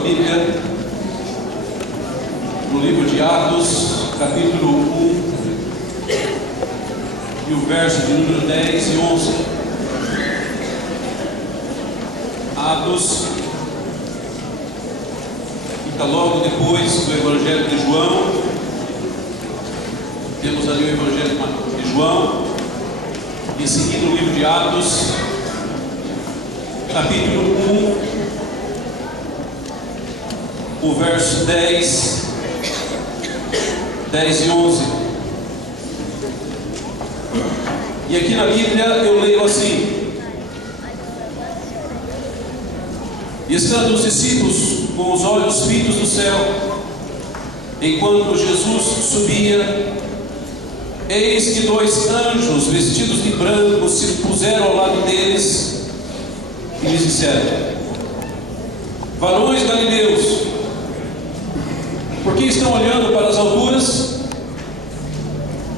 sua Bíblia no livro de Atos, capítulo 1, e o verso de número 10 e 11. Atos, fica logo depois do Evangelho de João. Temos ali o Evangelho de João, em seguida o livro de Atos, capítulo 1, o verso 10 e 11. E aqui na Bíblia eu leio assim: E estando os discípulos com os olhos fitos no céu, enquanto Jesus subia, eis que dois anjos vestidos de branco se puseram ao lado deles e lhes disseram: Varões galileus, por que estão olhando para as alturas?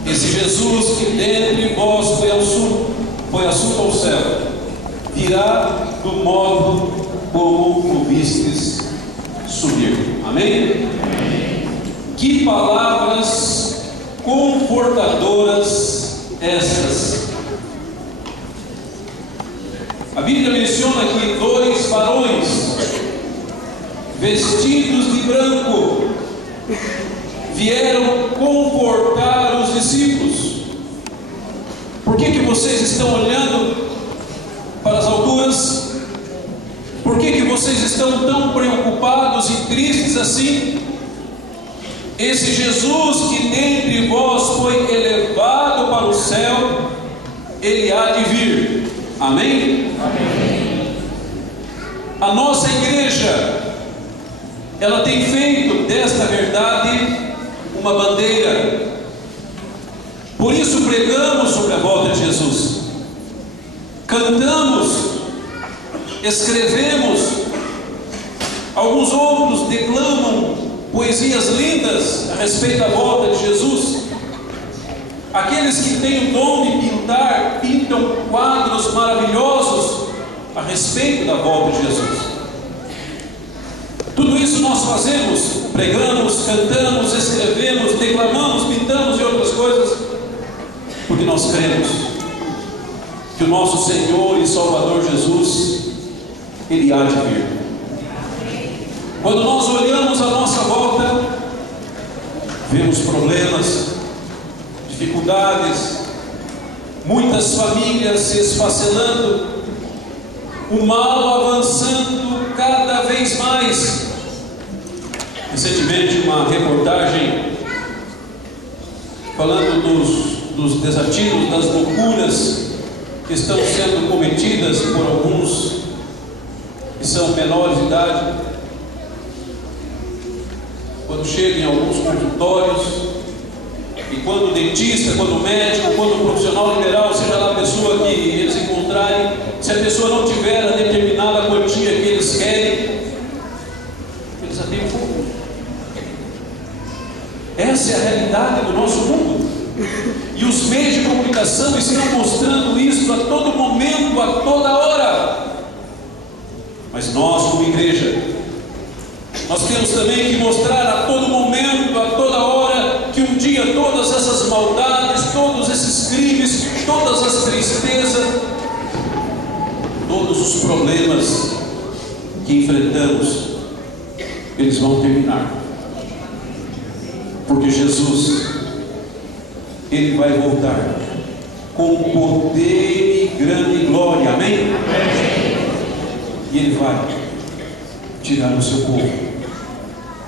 Esse Jesus que dentre vós foi assunto ao céu, virá do modo como o vistes subir. Amém? Que palavras confortadoras estas. A Bíblia menciona aqui dois varões vestidos de branco vieram confortar os discípulos. Por que vocês estão olhando para as alturas? Por que vocês estão tão preocupados e tristes assim? Esse Jesus que dentre vós foi elevado para o céu, ele há de vir. Amém? Amém. A nossa igreja, ela tem feito desta verdade uma bandeira. Por isso pregamos sobre a volta de Jesus, cantamos, escrevemos, alguns outros declamam poesias lindas a respeito da volta de Jesus. Aqueles que têm o dom de pintar, pintam quadros maravilhosos a respeito da volta de Jesus. Tudo isso nós fazemos, pregamos, cantamos, escrevemos, declamamos, pintamos e outras coisas, porque nós cremos que o nosso Senhor e Salvador Jesus, ele há de vir. Quando nós olhamos à nossa volta, vemos problemas, dificuldades, muitas famílias se esfacelando, o mal avançando cada vez mais. Recentemente, uma reportagem falando dos desatinos, das loucuras que estão sendo cometidas por alguns que são menores de idade, quando chegam em alguns consultórios, e quando o dentista, quando o médico, quando o profissional liberal, seja lá a pessoa que eles encontrarem, se a pessoa não tiver a determinada quantia que eles querem, eles atendem fogo. Essa é a realidade do nosso mundo, e os meios de comunicação estão mostrando isso a todo momento, a toda hora. Mas nós, como igreja, nós temos também que mostrar a todo momento, a toda hora, que um dia todas essas maldades, todos esses crimes, todas as tristezas, todos os problemas que enfrentamos, eles vão terminar. Porque Jesus, ele vai voltar com poder e grande glória. Amém? Amém. E ele vai tirar o seu povo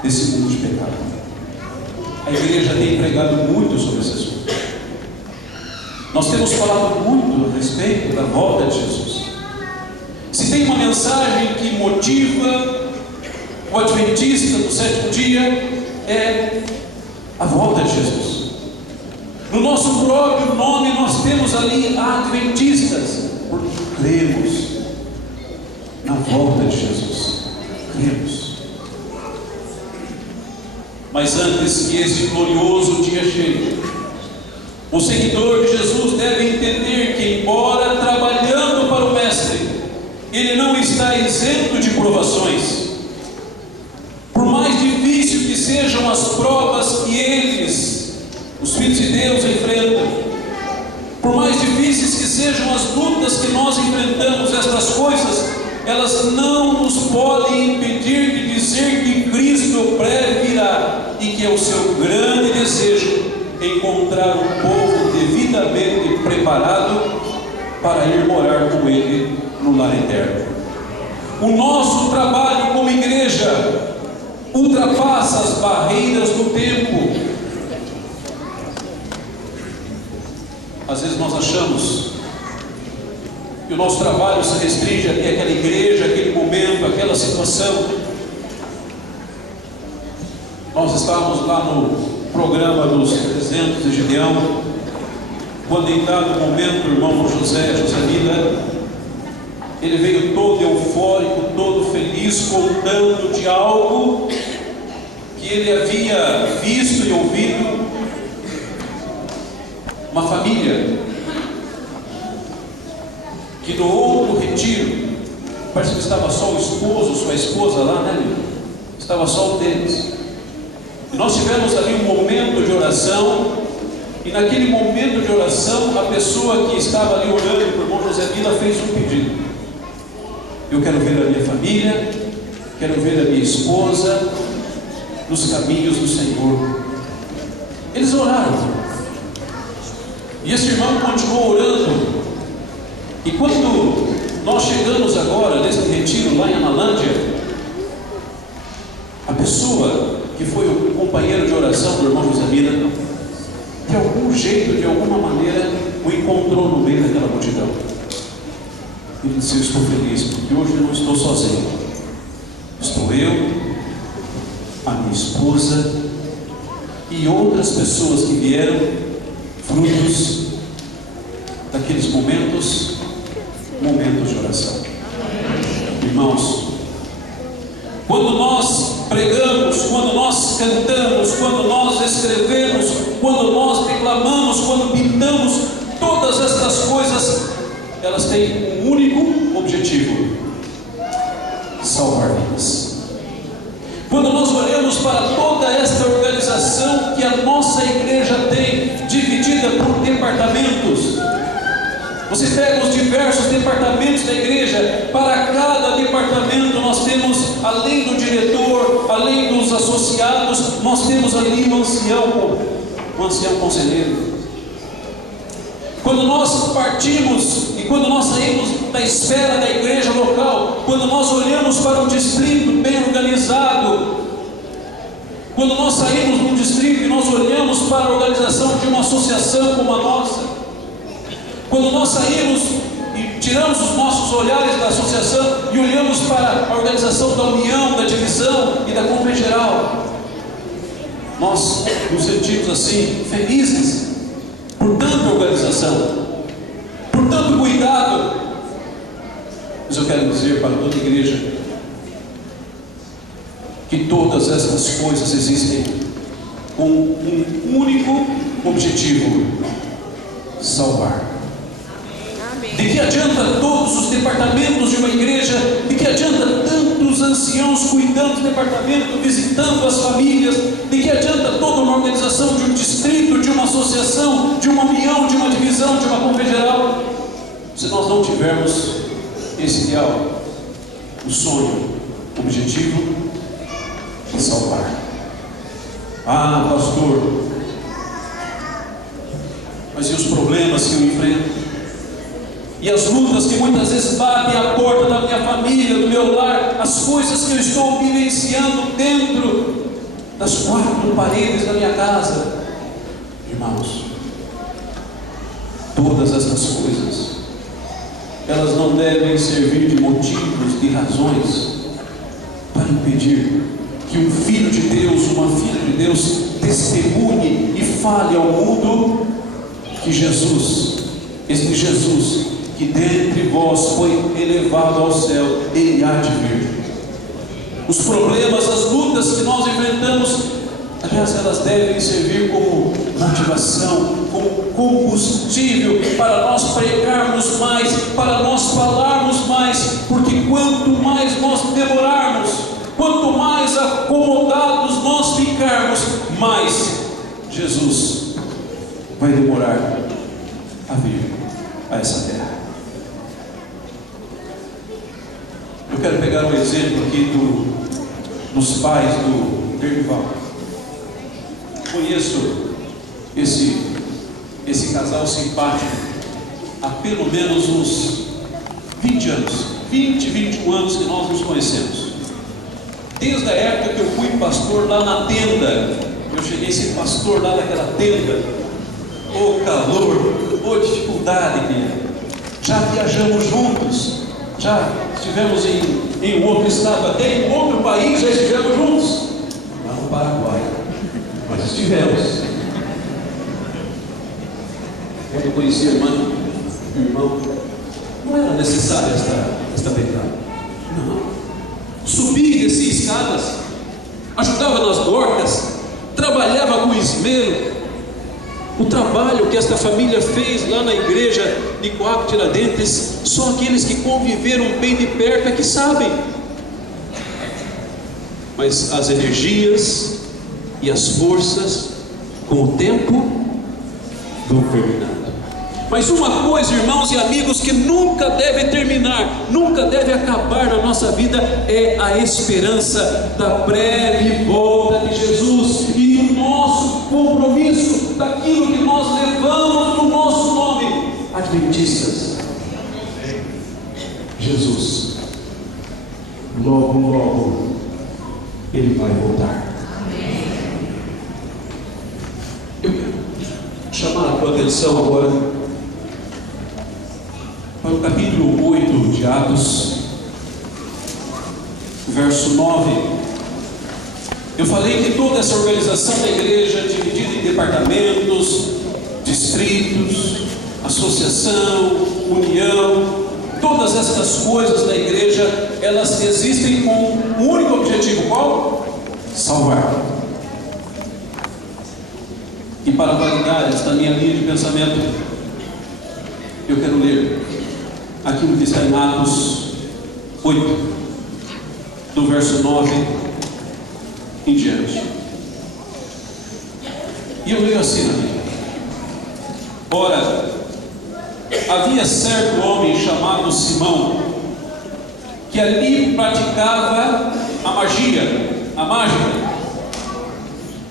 desse mundo de pecado. A igreja tem pregado muito sobre esse assunto. Nós temos falado muito a respeito da volta de Jesus. Se tem uma mensagem que motiva o adventista do sétimo dia, é a volta de Jesus. No nosso próprio nome nós temos ali adventistas, porque cremos na volta de Jesus. Cremos. Mas antes que este glorioso dia chegue, o seguidor de Jesus deve entender que, embora trabalhando para o Mestre, ele não está isento de provações. sejam as provas que eles, os filhos de Deus, enfrentam, por mais difíceis que sejam as lutas que nós enfrentamos, estas coisas, elas não nos podem impedir de dizer que Cristo breve virá e que é o seu grande desejo encontrar um povo devidamente preparado para ir morar com Ele no lar eterno. O nosso trabalho como igreja ultrapassa as barreiras do tempo. Às vezes nós achamos que o nosso trabalho se restringe até aquela igreja, aquele momento, aquela situação. Nós estávamos lá no programa dos 300 de Gideão, quando em dado momento o irmão José Vida, ele veio todo eufórico, todo feliz, contando de algo que ele havia visto e ouvido. Uma família que no outro retiro, parece que estava só o esposo, sua esposa lá, né? Estava só um deles. E nós tivemos ali um momento de oração, e naquele momento de oração, a pessoa que estava ali orando para o irmão José Vila fez um pedido: eu quero ver a minha família, quero ver a minha esposa nos caminhos do Senhor. Eles oraram, e esse irmão continuou orando. E quando nós chegamos agora nesse retiro lá em Amalândia, a pessoa que foi o companheiro de oração do irmão José Vila, de algum jeito, de alguma maneira, o encontrou no meio daquela multidão. Ele disse: eu estou feliz, porque hoje eu não estou sozinho. Estou eu, a minha esposa e outras pessoas que vieram, frutos daqueles momentos de oração. Irmãos, quando nós pregamos, quando nós cantamos, quando nós escrevemos, quando nós declamamos, quando pintamos, todas estas coisas, elas têm um único objetivo: salvar vidas. Quando nós olhamos para toda esta organização que a nossa igreja tem, dividida por departamentos, você pega os diversos departamentos da igreja, para cada departamento nós temos, além do diretor, além dos associados, nós temos ali um ancião conselheiro. Quando nós partimos e quando nós saímos da esfera da igreja local, quando nós olhamos para um distrito bem organizado, quando nós saímos de um distrito e nós olhamos para a organização de uma associação como a nossa, quando nós saímos e tiramos os nossos olhares da associação e olhamos para a organização da união, da divisão e da conferência geral, nós nos sentimos assim, felizes por tanta organização, por tanto cuidado. Mas eu quero dizer para toda a igreja que todas essas coisas existem com um único objetivo: salvar. De que adianta todos os departamentos de uma igreja? De que adianta tantos anciãos cuidando do departamento, visitando as famílias? De que adianta toda uma organização de um distrito, de uma associação, de uma união, de uma divisão, de uma conferência geral, se nós não tivermos esse ideal, o sonho, o objetivo de salvar? Ah, pastor, mas e os problemas que eu enfrento? E as lutas que muitas vezes batem à porta da minha família, do meu lar, as coisas que eu estou vivenciando dentro das quatro paredes da minha casa. Irmãos, todas essas coisas, elas não devem servir de motivos, de razões, para impedir que um filho de Deus, uma filha de Deus, testemunhe e fale ao mundo que este Jesus, que dentre vós foi elevado ao céu, Ele há de vir. Os problemas, as lutas que nós enfrentamos, aliás, elas devem servir como motivação, como combustível para nós pregarmos mais, para nós falarmos mais, porque quanto mais nós demorarmos, quanto mais acomodados nós ficarmos, mas Jesus vai demorar a vir a essa terra. Eu quero pegar um exemplo aqui dos pais do Dervival. Conheço esse casal simpático há pelo menos uns 20 anos, 21 anos que nós nos conhecemos. Desde a época que eu fui pastor lá na tenda, eu cheguei a ser pastor lá naquela tenda. Ô calor, ô dificuldade, querido. Já viajamos juntos, já estivemos em um outro estado, até em outro país já estivemos juntos, lá no Paraguai, mas estivemos. Quando eu conheci a irmã, o irmão, não era necessária esta pegada. Não. Subia e descia escadas, ajudava nas dorcas, trabalhava com esmero. O trabalho que esta família fez lá na igreja de Coab Tiradentes, só aqueles que conviveram bem de perto é que sabem. Mas as energias e as forças, com o tempo, vão terminando. Mas uma coisa, irmãos e amigos, que nunca deve terminar, nunca deve acabar na nossa vida, é a esperança da breve volta de Jesus e do nosso compromisso, daquilo que nós levamos no nosso nome, adventistas. Jesus, logo, logo, Ele vai voltar. Eu quero chamar a tua atenção agora para o capítulo 8 de Atos, verso 9. Eu falei que toda essa organização da igreja, dividida em departamentos, distritos, associação, união, todas essas coisas da igreja, elas existem com um único objetivo: qual? Salvar. E para validar esta minha linha de pensamento, eu quero ler aquilo que está em Atos 8, do verso 9 em diante. E eu leio assim: ora, havia certo homem chamado Simão, que ali praticava a mágica,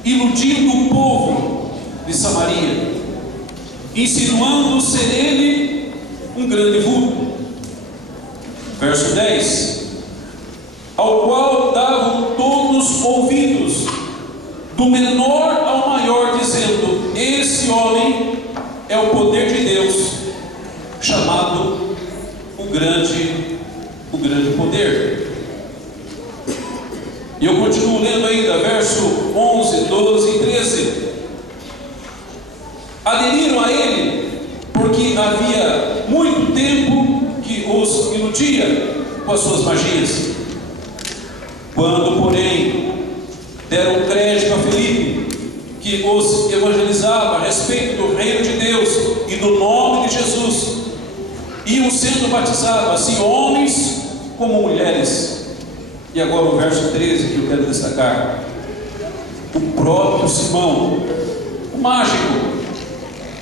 iludindo o povo de Samaria, insinuando ser ele um grande vulto. Verso 10: ao qual davam todos ouvidos, do menor ao maior, dizendo: esse homem é o poder de Deus, chamado o grande poder. E eu continuo lendo ainda, verso 11, 12 e 13. Aderiram a ele, porque havia muito tempo que os iludia com as suas magias. Quando, porém, deram crédito a Filipe, que os evangelizava a respeito do reino de Deus e do nome de Jesus, iam sendo batizados, assim homens como mulheres. E agora o verso 13 que eu quero destacar: o próprio Simão, o mágico,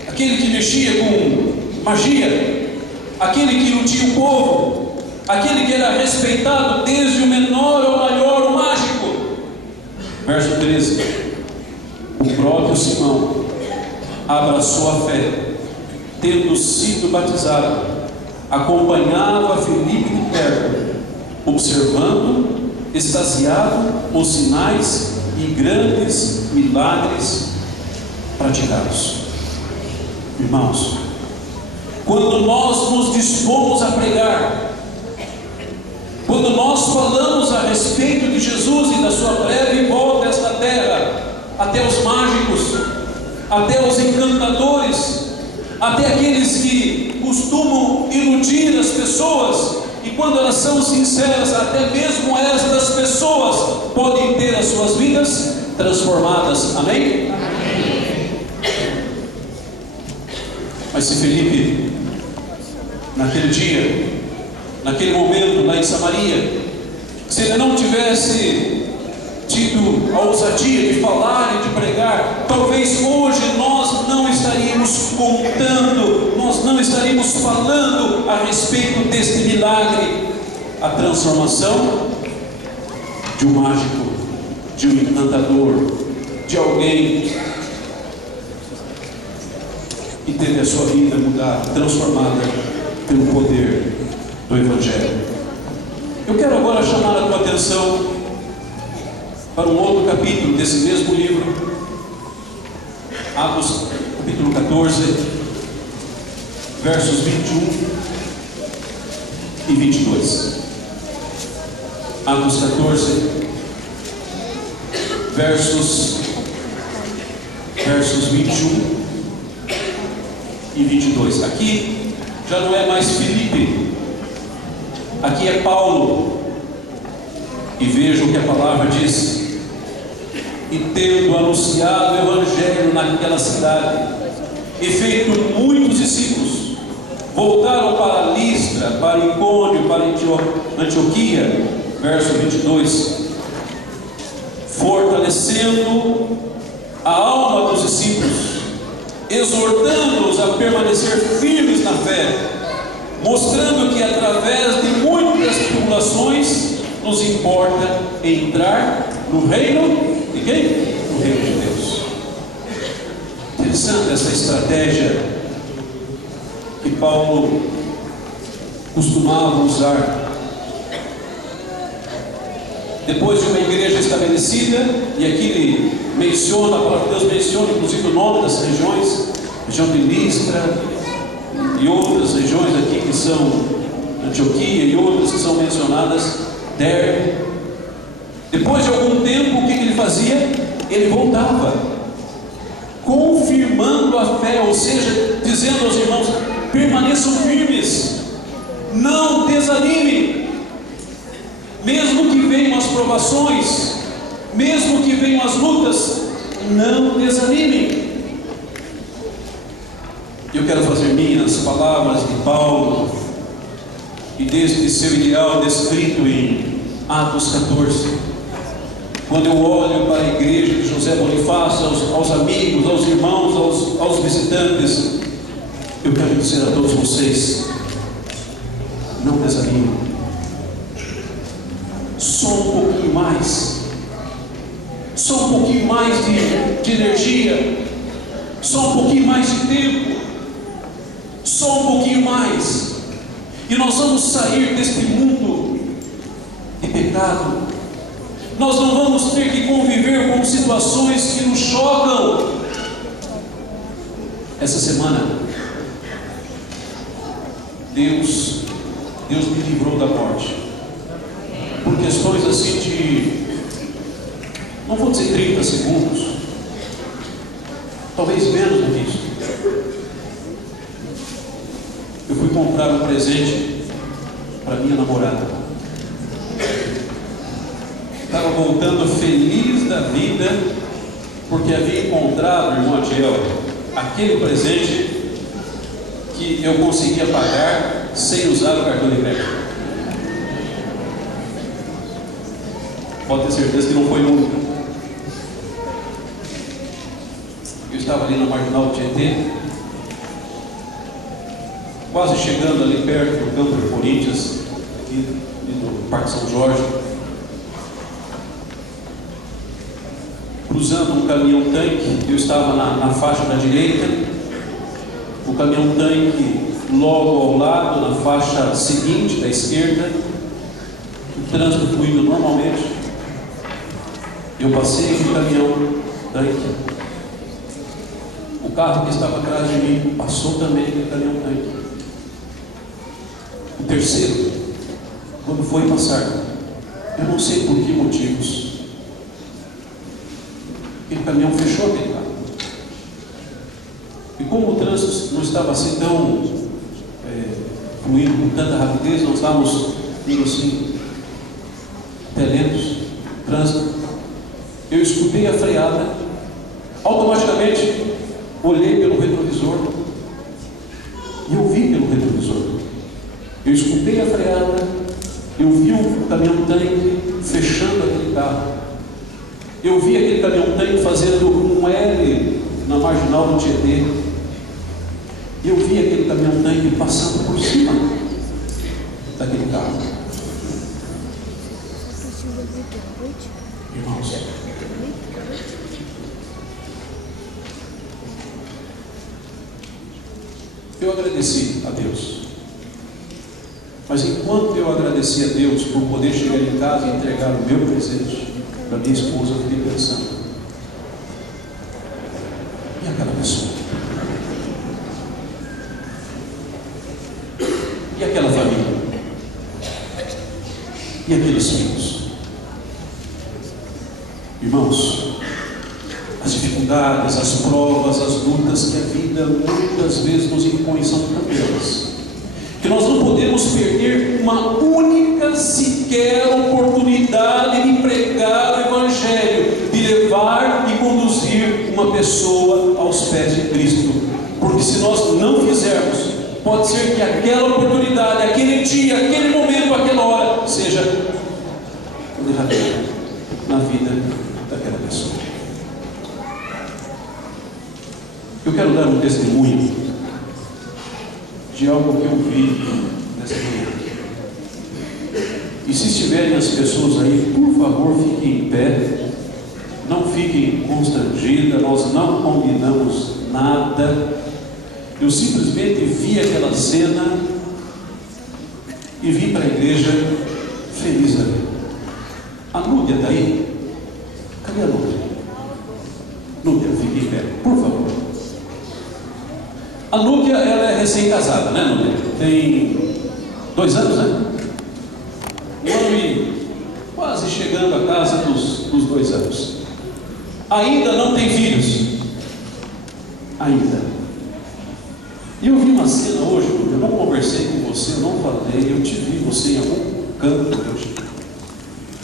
aquele que mexia com magia, aquele que iludia o povo, aquele que era respeitado desde o menor ao maior, o mágico. Verso 13: o próprio Simão abraçou a fé, tendo sido batizado, acompanhava Filipe de perto, observando, extasiado, os sinais e grandes milagres praticados. Irmãos, quando nós nos dispomos a pregar, quando nós falamos a respeito de Jesus e da sua breve volta a esta terra, até os mágicos, até os encantadores, até aqueles que costumam iludir as pessoas, e quando elas são sinceras, até mesmo estas pessoas podem ter as suas vidas transformadas. Amém? Mas se Felipe, naquele dia, naquele momento lá em Samaria, se ele não tivesse tido tido a ousadia de falar e de pregar, talvez hoje nós não estaríamos contando, nós não estaríamos falando a respeito deste milagre, a transformação de um mágico, de um encantador, de alguém que teve a sua vida mudada, transformada pelo poder do Evangelho. Eu quero agora chamar a tua atenção para um outro capítulo desse mesmo livro, Atos, capítulo 14, versos 21 e 22. Atos 14, versos 21 e 22. Aqui já não é mais Filipe, aqui é Paulo. E veja o que a palavra diz: e tendo anunciado o Evangelho naquela cidade e feito muitos discípulos, voltaram para Listra, para Icônio, para Antioquia. Verso 22: fortalecendo a alma dos discípulos, exortando-os a permanecer firmes na fé, mostrando que através de muitas tribulações nos importa entrar no reino de quem? No reino de Deus. Interessante essa estratégia que Paulo costumava usar. Depois de uma igreja estabelecida, e aqui ele menciona, a palavra de Deus menciona inclusive o nome das regiões, região de Listra e outras regiões aqui que são Antioquia e outras que são mencionadas, Derbe. Depois de algum tempo, o que ele fazia? Ele voltava, confirmando a fé, ou seja, dizendo aos irmãos: permaneçam firmes, não desanimem. Mesmo que venham as provações, mesmo que venham as lutas, não desanimem. Eu quero fazer minhas palavras de Paulo e deste seu ideal descrito em Atos 14. Quando eu olho para a igreja de José Bonifácio, aos amigos, aos irmãos, aos visitantes, eu quero dizer a todos vocês: não desanimem. Só um pouquinho mais, só um pouquinho mais de energia, só um pouquinho mais de tempo, só um pouquinho mais, e nós vamos sair deste mundo de pecado. Nós não vamos ter que conviver com situações que nos chocam. Essa semana, Deus me livrou da morte, por questões assim de, não vou dizer 30 segundos, talvez menos do que isso. Eu fui comprar um presente para minha namorada. Estava voltando feliz da vida, porque havia encontrado, irmão Adiel, aquele presente que eu conseguia pagar sem usar o cartão de crédito. Pode ter certeza que não foi nunca. Eu estava ali na Marginal do Tietê, quase chegando ali perto do campo do Corinthians, aqui do Parque São Jorge, cruzando um caminhão-tanque. Eu estava na faixa da direita, o caminhão-tanque logo ao lado, na faixa seguinte da esquerda, o trânsito fluindo normalmente. Eu passei no caminhão-tanque, o carro que estava atrás de mim passou também no caminhão-tanque. O terceiro, quando foi passar, eu não sei por que motivos, aquele caminhão fechou aquele carro. E como o trânsito não estava assim tão fluindo com tanta rapidez, nós estávamos indo assim, até lentos, trânsito. Eu escutei a freada, automaticamente olhei pelo retrovisor e eu vi pelo retrovisor. Eu escutei a freada, eu vi o caminhão-tanque fechando aquele carro. Eu vi aquele caminhão-tanque fazendo um L na marginal do Tietê. Eu vi aquele caminhão-tanque passando por cima daquele carro. Irmãos, eu agradeci a Deus. Mas enquanto eu agradeci a Deus por poder chegar em casa e entregar o meu presente para minha esposa, eu fiquei pensando: e aquela pessoa? E aquela família? E aqueles filhos? Irmãos, as dificuldades, as provas, as lutas que a vida muitas vezes nos impõe são tantas, que nós não podemos perder uma única sequer oportunidade de pregar o Evangelho, de levar e conduzir uma pessoa aos pés de Cristo, porque se nós não fizermos, pode ser que aquela oportunidade, aquele dia, aquele momento, aquela hora, seja derradeira na vida daquela pessoa. Eu quero dar um testemunho de algo que eu vi nessa manhã. E se estiverem as pessoas aí, por favor, fiquem em pé, não fiquem constrangidas, nós não combinamos nada. Eu simplesmente vi aquela cena e vim para a igreja feliz ali. A Núbia está aí? Cadê a Núbia? Núbia, fique em pé, por favor. A Núbia, ela é recém-casada, né, Núbia? Tem 2 anos, né? 1 ano e quase chegando à casa dos 2 anos. Ainda não tem filhos. Ainda. E eu vi uma cena hoje, eu não conversei com você, eu não falei, eu te vi você em algum canto hoje,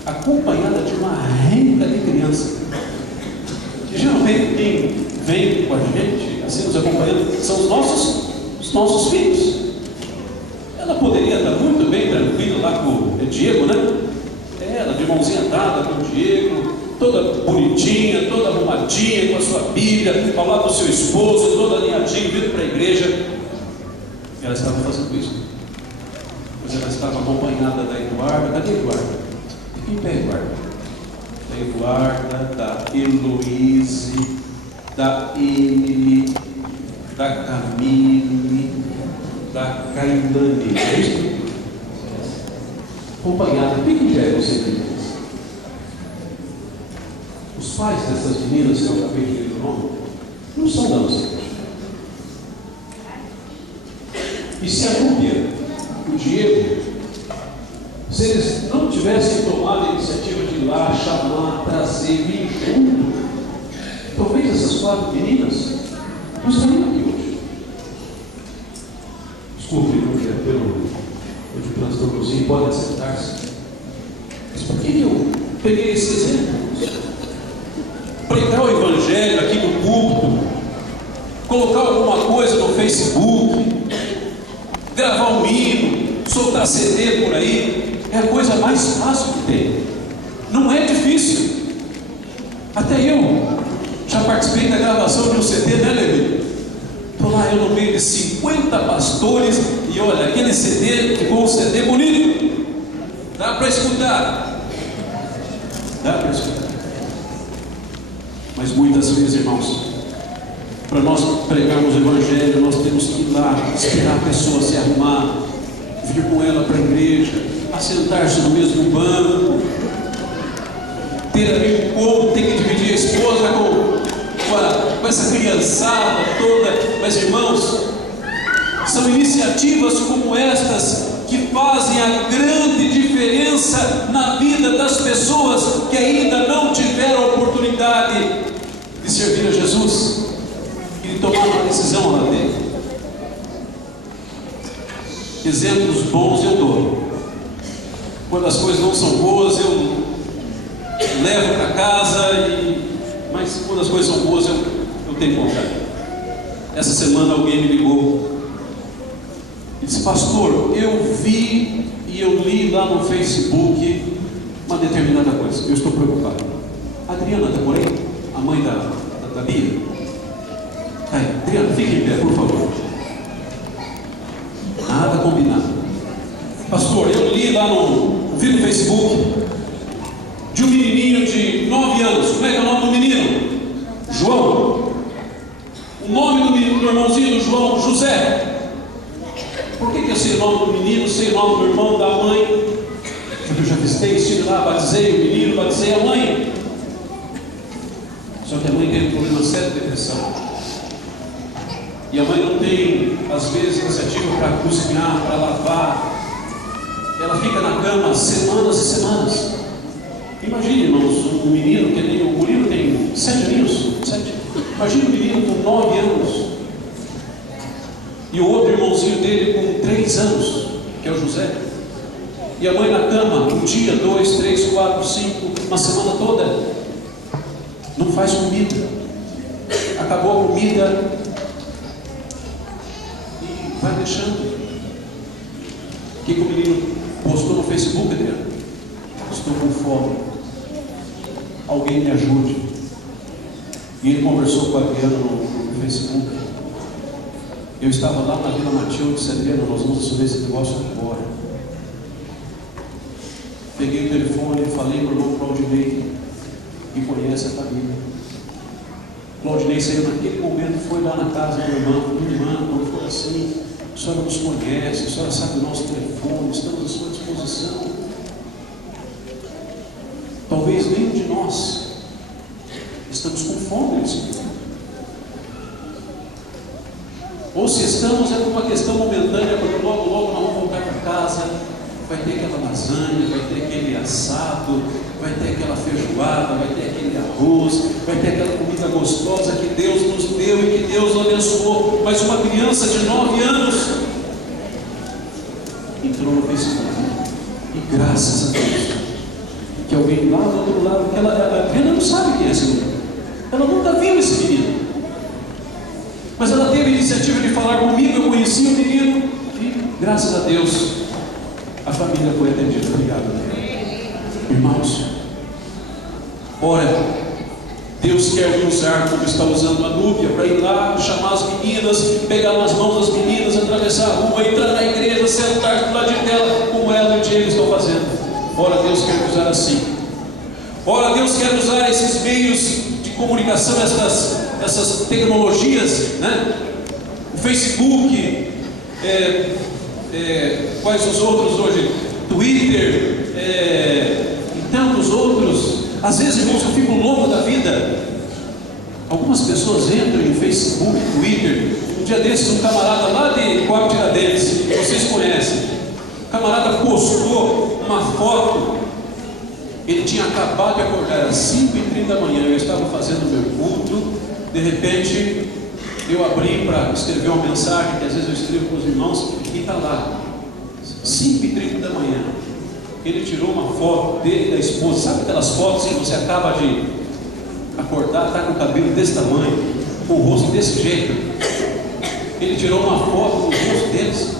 acompanhada de uma renca de criança. Que geralmente quem vem com a gente, assim nos acompanhando, são os nossos filhos. Ela poderia estar muito bem tranquila lá com o Diego, né? Ela de mãozinha dada com o Diego, toda bonitinha, toda arrumadinha, com a sua Bíblia, ao lado do seu esposo, toda alinhadinha, vindo para a igreja. Ela estava fazendo isso. Mas ela estava acompanhada da Eduarda. Cadê a Eduarda? Fica em pé, Eduarda. Da Eduarda, da Heloíse, da Emily, da Camille, da Cailane. É isso? Acompanhada. Quem que é você, meninas? Os pais dessas meninas que eu acabei de ler o nome não são da nossa igreja. E se a Núbia, o Diego, se eles não tivessem tomado a iniciativa de ir lá, chamar, trazer, vir junto, talvez essas 4 meninas não estariam aqui hoje. Desculpe, Núbia, pelo transtornozinho, pode acertar-se. Mas por que eu peguei esse exemplo? Pregar o Evangelho aqui no púlpito, colocar alguma coisa no Facebook, gravar um hino, soltar CD por aí, é a coisa mais fácil que tem. Não é difícil. Até eu já participei da gravação de um CD, né, Levi? Estou lá eu no meio de 50 pastores e olha, aquele CD ficou um CD bonito. Dá para escutar. Dá para escutar. Mas muitas vezes, irmãos, para nós pregarmos o Evangelho, nós temos que ir lá, esperar a pessoa se arrumar, vir com ela para a igreja, assentar-se no mesmo banco, ter ali um pouco, ter que dividir a esposa com essa criançada toda. Mas, irmãos, são iniciativas como estas que fazem a grande diferença na vida das pessoas que ainda não tiveram a oportunidade de servir a Jesus e de tomar uma decisão lá dentro. Exemplos bons eu dou. Quando as coisas não são boas, eu levo para casa, mas quando as coisas são boas, eu tenho vontade. Essa semana alguém me ligou e disse: pastor, eu vi e eu li lá no Facebook uma determinada coisa, eu estou preocupado. A Adriana está por aí? A mãe da Bia? Aí, Adriana, fique em pé, por favor. Nada combinado. Pastor, eu li lá vi no Facebook de um menininho de 9 anos. Como é que é o nome do menino? João. O nome do irmãozinho do João, José. Por que eu sei o nome do menino, sei o nome do irmão, da mãe? Porque eu já visitei, estive lá, batizei o menino, batizei a mãe. Só que a mãe teve um problema sério de depressão. E a mãe não tem, às vezes, iniciativa para cozinhar, para lavar. Ela fica na cama semanas e semanas. Imagine, irmãos, um menino que tem, o menino tem 7 aninhos. Imagine um menino com 9 anos. E o outro irmãozinho dele com 3 anos, que é o José. E a mãe na cama, um dia, 2, 3, 4, 5, uma semana toda. Não faz comida. Acabou a comida e vai deixando. O que o menino postou no Facebook, Adriano? Estou com fome. Alguém me ajude. E ele conversou com a Adriana no Facebook. Eu estava lá na Vila Matilde, disse: Adriana, nós vamos resolver esse negócio agora. Peguei o telefone, falei para o irmão Claudinei, que conhece a família. Claudinei saiu naquele momento, foi lá na casa do irmão. Irmã, quando for assim, a senhora nos conhece, a senhora sabe o nosso telefone, estamos à sua disposição. Talvez nenhum de nós estamos com fome nesse momento. Ou se estamos, é por uma questão momentânea, porque logo nós vamos voltar para casa, vai ter aquela lasanha, vai ter aquele assado, vai ter aquela feijoada, vai ter aquele arroz, vai ter aquela comida gostosa que Deus nos deu e que Deus abençoou. Mas uma criança de 9 anos entrou no Facebook, e graças a Deus que alguém lá do outro lado, que a Adriana não sabe quem é esse menino, ela nunca viu esse menino, mas ela teve a iniciativa de falar comigo. Eu conheci o menino e graças a Deus a família foi atendida. Obrigado, irmãos. Ora, Deus quer me usar como está usando a Núbia, para ir lá, chamar as meninas, pegar nas mãos das meninas, atravessar a rua, entrar na igreja, sentar do lado dela, como ela e o Diego estão fazendo. Ora, Deus quer me usar assim. Ora, Deus quer usar esses meios de comunicação, essas tecnologias, né? O Facebook, quais os outros hoje? Twitter, e tantos outros. Às vezes, irmãos, eu fico louco da vida. Algumas pessoas entram em Facebook, Twitter. Um dia desses, um camarada lá de Coab Tiradentes, vocês conhecem. O camarada postou uma foto. Ele tinha acabado de acordar às 5h30 da manhã. Eu estava fazendo o meu culto. De repente, eu abri para escrever uma mensagem, que às vezes eu escrevo para os irmãos, e está lá, 5h30 da manhã. Ele tirou uma foto dele e da esposa. Sabe aquelas fotos que você acaba de acordar, está com o cabelo desse tamanho, com o rosto desse jeito? Ele tirou uma foto do rosto deles.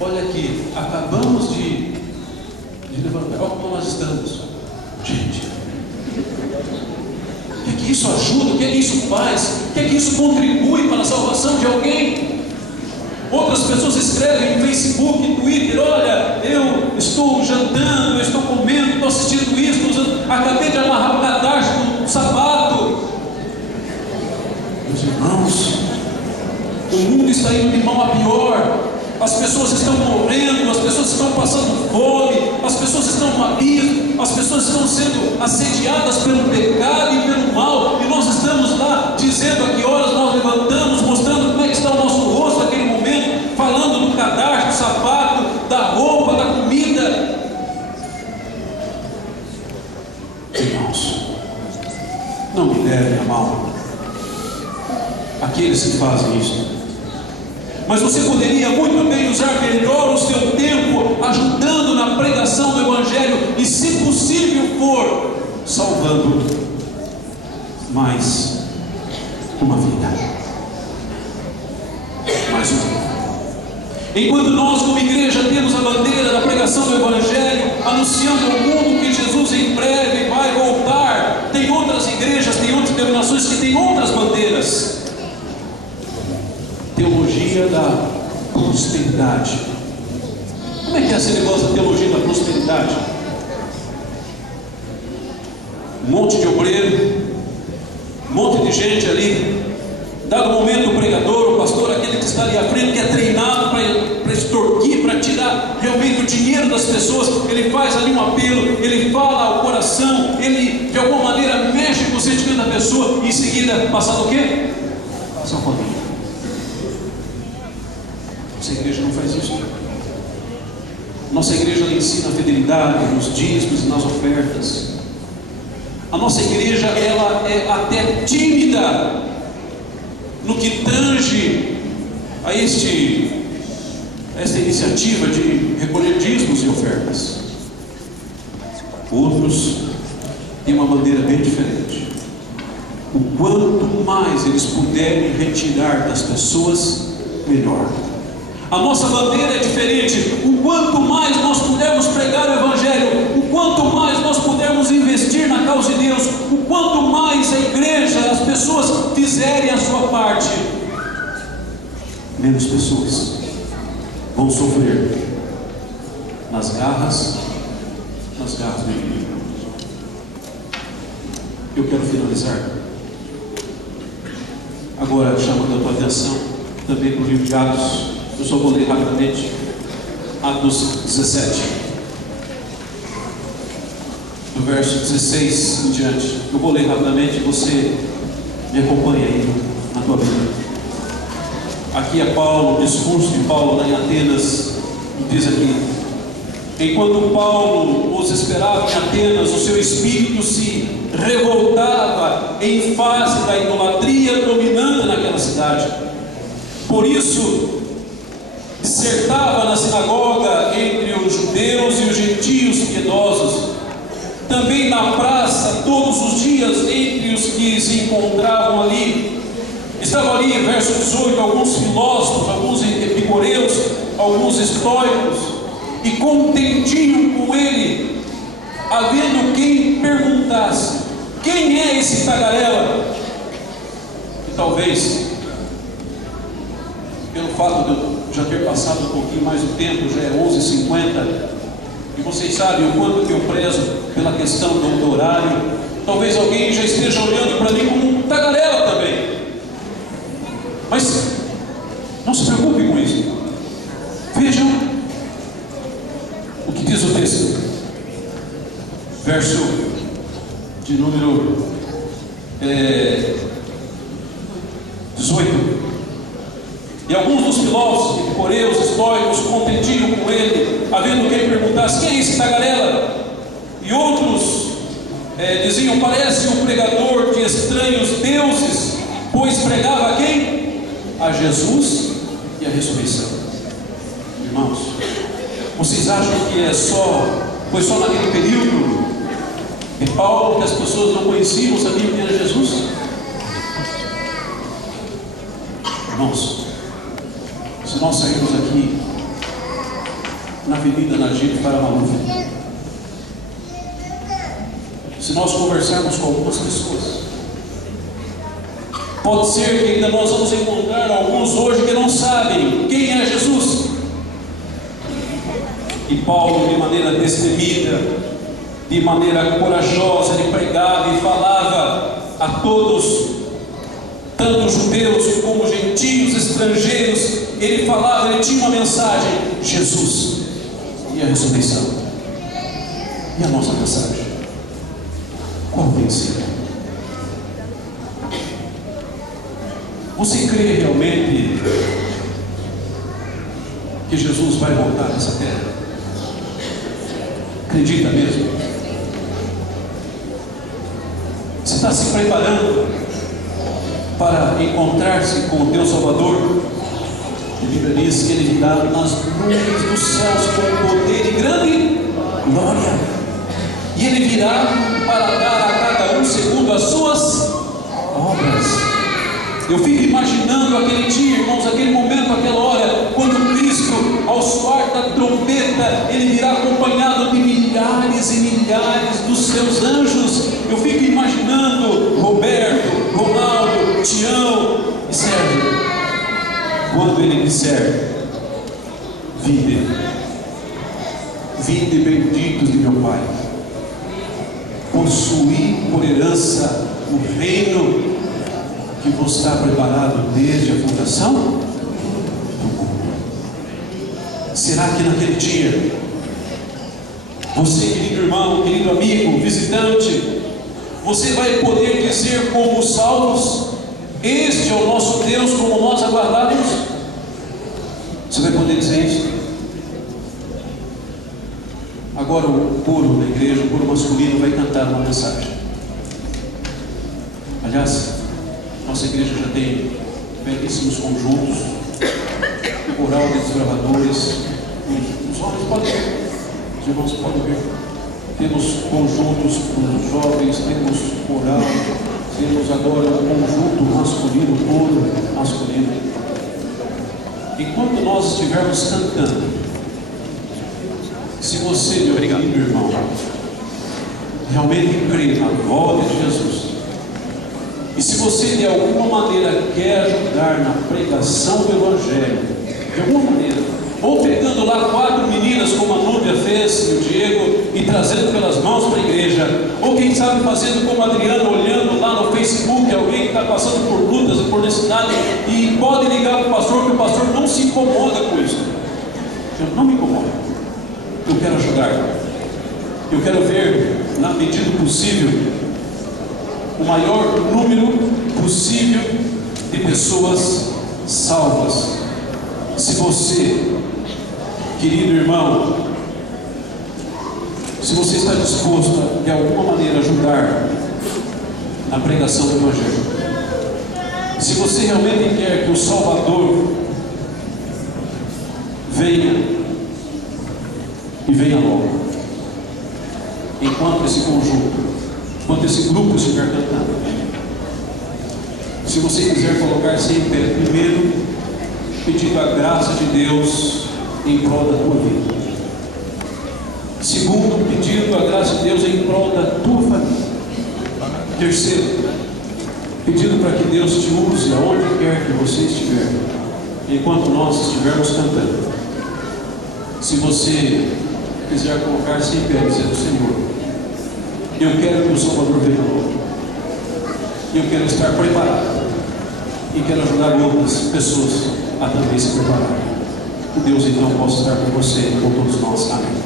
Olha aqui, acabamos de levantar. Olha como nós estamos. Gente, o que é que isso ajuda? O que é que isso faz? O que é que isso contribui para a salvação de alguém? Outras pessoas escrevem no Facebook, no Twitter: olha, eu estou jantando, eu estou comendo, estou assistindo isso, acabei de amarrar o cadarço do sapato. Meus irmãos, o mundo está indo de mal a pior. As pessoas estão morrendo, as pessoas estão passando fome, as pessoas estão no abismo, as pessoas estão sendo assediadas pelo pecado e pelo mal, e nós estamos lá dizendo a que horas nós levantamos, mostrando como é que está o nosso rosto naquele momento, falando do cadarço, do sapato, da roupa, da comida. Irmãos, não me levem a mal aqueles que fazem isso. Mas você poderia muito bem usar melhor o seu tempo ajudando na pregação do Evangelho e, se possível for, salvando mais uma vida. Mais uma vida. Enquanto nós, como igreja, temos a bandeira da pregação do Evangelho, anunciando ao mundo que Jesus em breve vai voltar, tem outras prosperidade. Como é que é esse negócio da teologia da prosperidade? Um monte de obreiro, um monte de gente ali. Dado o momento, o pregador, o pastor, aquele que está ali à frente, que é treinado para extorquir, para tirar realmente o dinheiro das pessoas, ele faz ali um apelo, ele fala ao coração, ele de alguma maneira mexe com o sentimento da pessoa, e em seguida, passado o quê? Passa o caminho. Nossa igreja não faz isso. Nossa igreja ensina a fidelidade nos dízimos e nas ofertas. A nossa igreja, ela é até tímida no que tange a esta iniciativa de recolher dízimos e ofertas. Outros têm uma bandeira bem diferente. O quanto mais eles puderem retirar das pessoas, melhor. A nossa bandeira é diferente. O quanto mais nós pudermos pregar o Evangelho, o quanto mais nós pudermos investir na causa de Deus, o quanto mais a igreja, as pessoas fizerem a sua parte, menos pessoas vão sofrer nas garras do inimigo. Eu quero finalizar agora chamando a tua atenção também para o livro de Atos. Eu só vou ler rapidamente Atos 17, do verso 16 em diante. Eu vou ler rapidamente, você me acompanha aí na tua Bíblia. Aqui é Paulo, o discurso de Paulo lá em Atenas. Diz aqui: enquanto Paulo os esperava em Atenas, o seu espírito se revoltava em face da idolatria dominante naquela cidade. Por isso dissertava na sinagoga entre os judeus e os gentios piedosos, também na praça todos os dias entre os que se encontravam ali. Estavam ali, verso 18, alguns filósofos, alguns epicureus, alguns estoicos, e contendiam com ele, havendo quem perguntasse: quem é esse tagarela? E talvez, pelo fato de eu já ter passado um pouquinho mais o tempo, já é 11h50, e vocês sabem o quanto que eu prezo pela questão do horário, talvez alguém já esteja olhando para mim como um tagarela também. Mas não se preocupe com isso. Vejam o que diz o texto, verso de número 18. E alguns dos filósofos, epicureus, estoicos, contendiam com ele, havendo quem perguntasse: quem é esse tagarela? E outros diziam: parece um pregador de estranhos deuses, pois pregava a quem? A Jesus e a ressurreição. Irmãos, vocês acham que foi só naquele período de Paulo que as pessoas não conheciam, sabiam quem era Jesus? Irmãos, se nós sairmos aqui na Avenida Najib Faramaluf, se nós conversarmos com algumas pessoas, pode ser que ainda nós vamos encontrar alguns hoje que não sabem quem é Jesus. E Paulo, de maneira destemida, de maneira corajosa, ele pregava e falava a todos, tanto judeus como gentios, estrangeiros. Ele falava, ele tinha uma mensagem: Jesus e a ressurreição. E a nossa mensagem, qual tem sido? Você crê realmente que Jesus vai voltar nessa terra? Acredita mesmo? Você está se preparando para encontrar-se com o teu Salvador? A Bíblia diz que Ele virá nas nuvens dos céus com poder e grande glória, e Ele virá para dar a cada um segundo as suas obras. Eu fico imaginando aquele dia, irmãos, aquele momento, aquela hora, quando Cristo, ao soar da trombeta, Ele virá acompanhado de milhares e milhares dos seus anjos. Eu fico imaginando Roberto, Ronaldo, Tião e Sérgio, quando Ele disser: possuir por herança o reino que vos está preparado desde a fundação do mundo. Será que naquele dia, você, querido irmão, querido amigo, visitante, você vai poder dizer como os salvos: este é o nosso Deus, como nós aguardávamos? Você vai poder dizer isso? Agora o coro da igreja, o coro masculino, vai cantar uma mensagem. Aliás, nossa igreja já tem belíssimos conjuntos, coral de desbravadores. Os homens podem ver, os irmãos podem ver. Temos conjuntos para os jovens, temos coral, temos agora um conjunto masculino, coro masculino. Enquanto nós estivermos cantando, se você, meu querido irmão, realmente crê na volta de Jesus, e se você de alguma maneira quer ajudar na pregação do Evangelho, de alguma maneira, ou pegando lá 4 meninas como a Núbia fez e o Diego e trazendo pelas mãos para a igreja, ou quem sabe fazendo como a Adriana, olhando lá no Facebook alguém que está passando por lutas e por necessidade e pode ligar para o pastor, que o pastor não se incomoda com isso. Eu não me incomodo, eu quero ajudar, eu quero ver, na medida do possível, o maior número possível de pessoas salvas. Se você, querido irmão, se você está disposto a, de alguma maneira, ajudar na pregação do Evangelho, se você realmente quer que o Salvador venha, e venha logo, enquanto esse conjunto, enquanto esse grupo estiver cantando, se você quiser colocar-se em pé, primeiro, pedindo a graça de Deus em prol da tua vida. Segundo, pedindo a graça de Deus em prol da tua família. Terceiro, pedindo para que Deus te use aonde quer que você estiver, enquanto nós estivermos cantando. Se você quiser colocar-se em pé, dizendo: Senhor, eu quero que o Salvador venha logo, eu quero estar preparado e quero ajudar outras pessoas a também se preparar. Que Deus então possa estar com você e com todos nós. Amém.